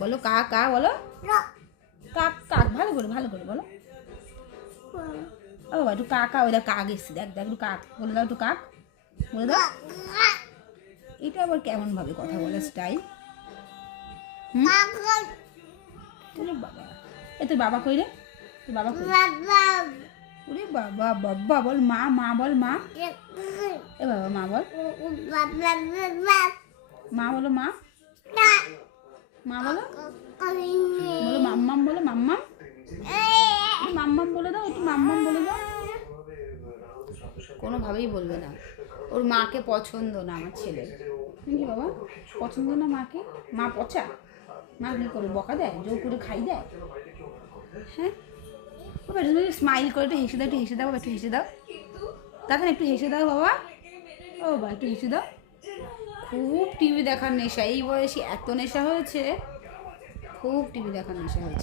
বলো কা কা বলো, কাক কাক, ভালো করে বলো। ও বাবা একটু কাকা, ওই দেখ কাক এসছে, দেখ দেখ একটু কাক বলে দাও, একটু কাক বলে দাও। এটা আবার কেমন ভাবে কথা বলার স্টাইল? হুম, ওরে বাবা, এ তোর বাবা কই রে? তোর বাবা কই? ওরে বাবা, বাবা বল, মা মা বল, মা। এ বাবা মা বল, মা বলো, মা মা বলো, বলো মাম্মাম, বলো মাম্মাম, মাম্মাম বলে দাও, একটু মাম্মাম বলে দাও। কোনোভাবেই বলবে না, ওর মাকে পছন্দ না আমার ছেলে। কি বাবা পছন্দ না মাকে? মা পচা, মা কী করে বকা দেয়, জোর করে খাই দেয়? হ্যাঁ বাবা তুমি স্মাইল করে একটু হেসে দাও, একটু হেসে দাও বাবা, একটু হেসে দাও, দেখেন একটু হেসে দাও বাবা। ও বাবা একটু হেসে দাও। খুব টিভি দেখার নেশা, এই বয়সে এত নেশা হয়েছে, খুব টিভি দেখার নেশা হয়েছে।